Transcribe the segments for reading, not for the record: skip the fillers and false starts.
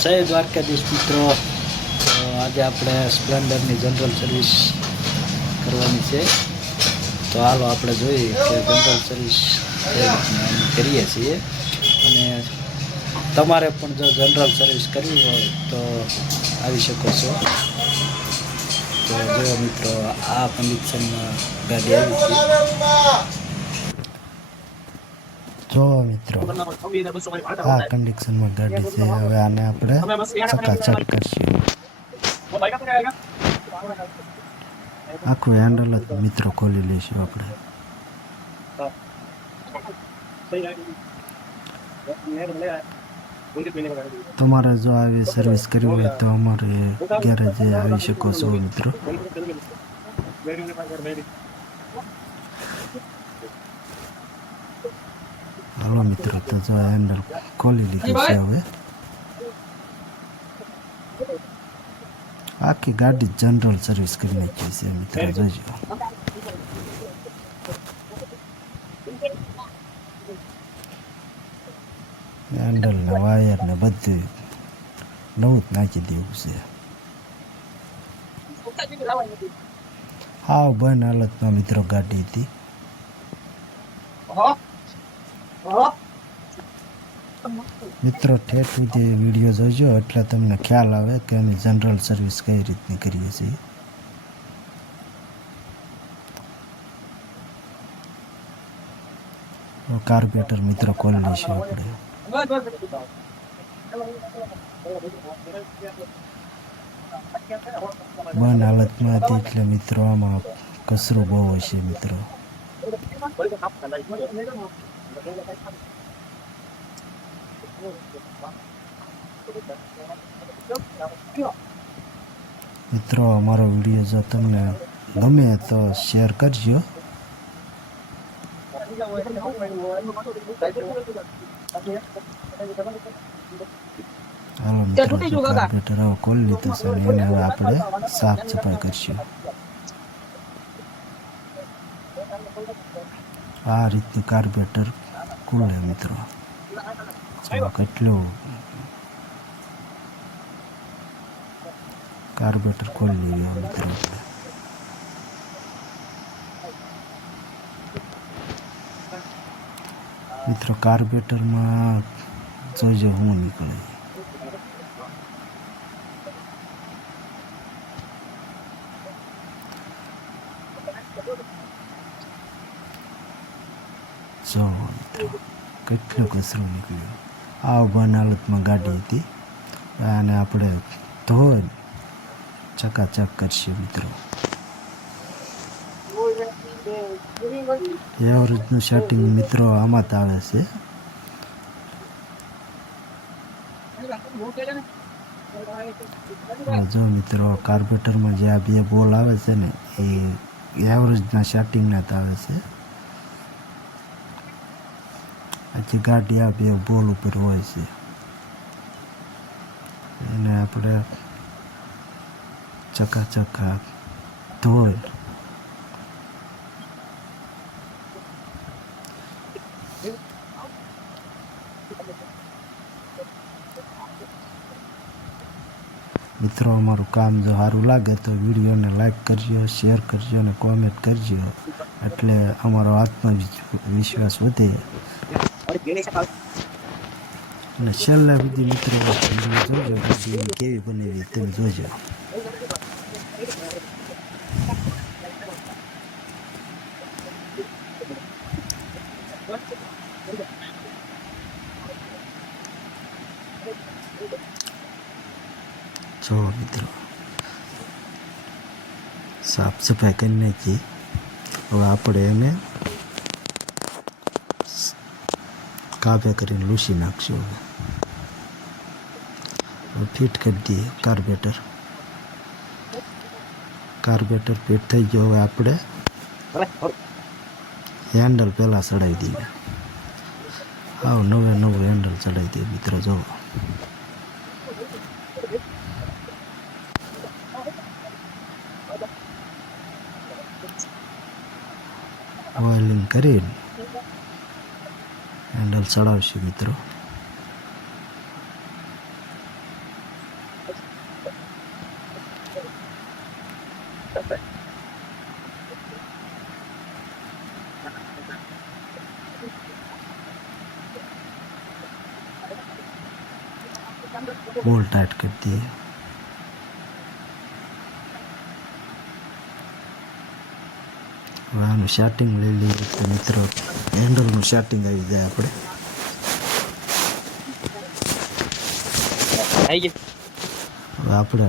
જય દ્વારકાધીશ મિત્રો, આજે આપણે સ્પ્લેન્ડરની જનરલ સર્વિસ કરવાની છે. તો હાલો આપણે જોઈએ કે જનરલ સર્વિસ કરીએ છીએ. અને તમારે પણ જો જનરલ સર્વિસ કરવી હોય તો આવી શકો છો. તો જો મિત્રો, આ કન્ડિશનમાં ગાડી આવી છે. જો મિત્રો, આ કન્ડિશનમાં ગાડી છે. હવે આને આપણે ચકાચક કરશું. આખું હેન્ડલ જ મિત્રો ખોલી લઈશું આપણે. તમારે જો આવી સર્વિસ કરવી હોય તો અમારે ગેરેજે આવી શકો છો મિત્રો. હાલો મિત્રો, તો જો હેન્ડલ ખોલી લીધું છે. હવે આખી ગાડી જનરલ સર્વિસ કરી નાખી છે મિત્રો, જોજો. હેન્ડલ ને વાયર ને બધું નવું જ નાખી દેવું છે. હાવ બંધ હાલતમાં મિત્રો ગાડી હતી. મિત્રો, ઠેઠ સુધી વિડીયો જોજો એટલે તમને ખ્યાલ આવે કે અમે જનરલ સર્વિસ કઈ રીતની કરીએ છીએ. કાર્બેટર મિત્રો ખોલી લઈશું આપણે. બંધ હાલતમાં હતી એટલે મિત્રો આમાં કચરો બહુ હોય છે મિત્રો. મિત્રો, અમારો વિડીયો જો તમને ગમે તો શેર કરજો. હાલો મિત્રો, કાર્બેટર હવે ખોલી લીધું છે અને એને હવે આપણે સાફ સફાઈ કરશું. આ રીતનું કાર્બેટર ખુલે મિત્રો. કેટલું કાર્બેટર ખોલી લીધું મિત્રો. મિત્રો, કાર્બેટરમાં જોજો હું નીકળે. જો મિત્રો, કેટલો કચરો નીકળ્યો. આવ બંધ હાલતમાં ગાડી હતી. આને આપણે ધોઈ ચકાચક કરશે મિત્રો. એવરેજનું સેટિંગ મિત્રો આમાં જ આવે છે. જો મિત્રો, કાર્બેટરમાં જે આ બે બોલ આવે છે ને એ એવરેજના સેટિંગના જ આવે છે. આથી ગાડી આ બે બોલ ઉપર હોય છે. એને આપણે ચકાચક ધોઈ મિત્રો, અમારું કામ જો સારું લાગે તો વિડીયોને લાઈક કરજો, શેર કરજો અને કોમેન્ટ કરજો, એટલે અમારો આત્મવિશ્વાસ વધે. અને છેલ્લા સુધી મિત્રો જોજો ગાડી કેવી બનેલી તમે જોજો. જો મિત્રો, સાફ સફાઈ કરી નાખી. હવે આપણે એને કાપે કરીને લૂસી નાખશું. હવે ફિટ કરી દઈએ કાર્બેટર. કાર્બેટર ફિટ થઈ ગયો. હવે આપણે હેન્ડલ પહેલાં ચડાવી દઈએ. આવ નવું હેન્ડલ ચડાવી દઈએ મિત્રો. જો ઓઇલિંગ કરી હેન્ડલ ચડાવશે મિત્રો. બોલ ટાઈટ કરી દઈએ. હવે આનું શાર્ટિંગ લઈ લઈએ તો મિત્રો હેન્ડલનું શાર્ટિંગ આવી જાય આપણે. હવે આપણે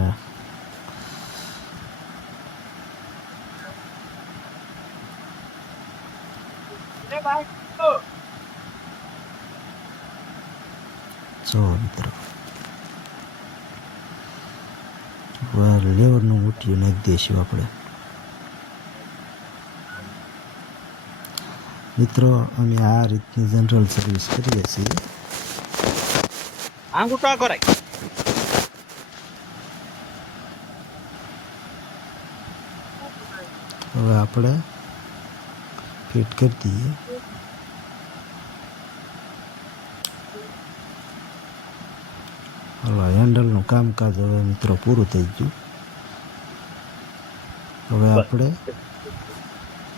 જો મિત્રો લેવરનું ઊંટિયું નાખી દઈશું આપણે. મિત્રો અમે આ રીતની જનરલ સર્વિસ કરીએ છીએ. હવે આપણે ફિટ કરી દઈએ. હલો, હેન્ડલનું કામકાજ હવે મિત્રો પૂરું થઈ ગયું. હવે આપણે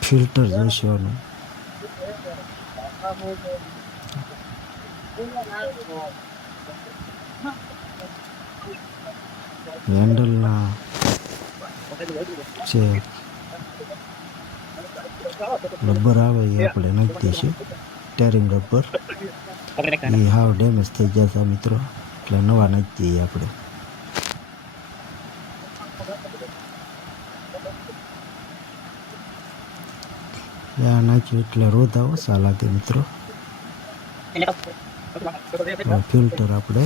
ફિલ્ટર જોઈશું. હેન્ડલના જે રબર આવે એ આપણે નાખી દઈશું. ટેરિંગ રબર એ હાવ ડેમેજ થઈ જશે મિત્રો, એટલે નવા નાખી દઈએ આપણે. આ નાખ્યું એટલે રોદા ઓછા લાગે મિત્રો. ફિલ્ટર આપણે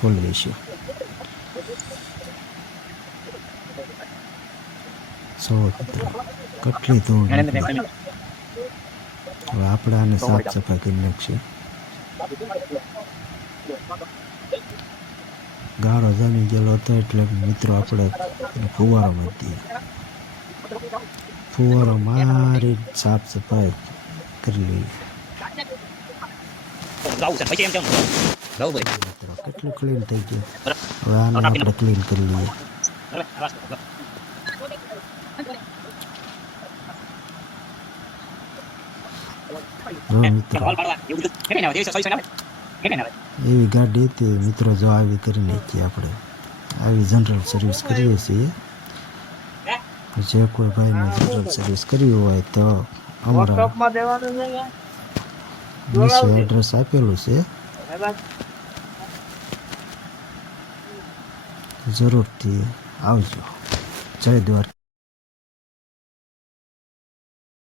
ખોલી દઈશું. કેટલી ધૂળ. હવે આપણે આને સાફ સફાઈ કરી નાખીશું. ગાળો જામી ગયેલો હતો એટલે મિત્રો આપણે ફુવારો મારી દઈએ. ફુવારો મારી સાફ સફાઈ કરી લઈએ. કેટલું ક્લીન થઈ ગયું. હવે આને આપણે ક્લીન કરી લઈએ. એવી ગાડી હતી મિત્રો, જો આવી કરી નાખીએ આપણે. આવી જનરલ સર્વિસ કરીએ છીએ. જે કોઈ ભાઈને જનરલ સર્વિસ કરવી હોય તો અમારા નીચે એડ્રેસ આપેલું છે, જરૂરથી આવજો. જય દ્વારકા.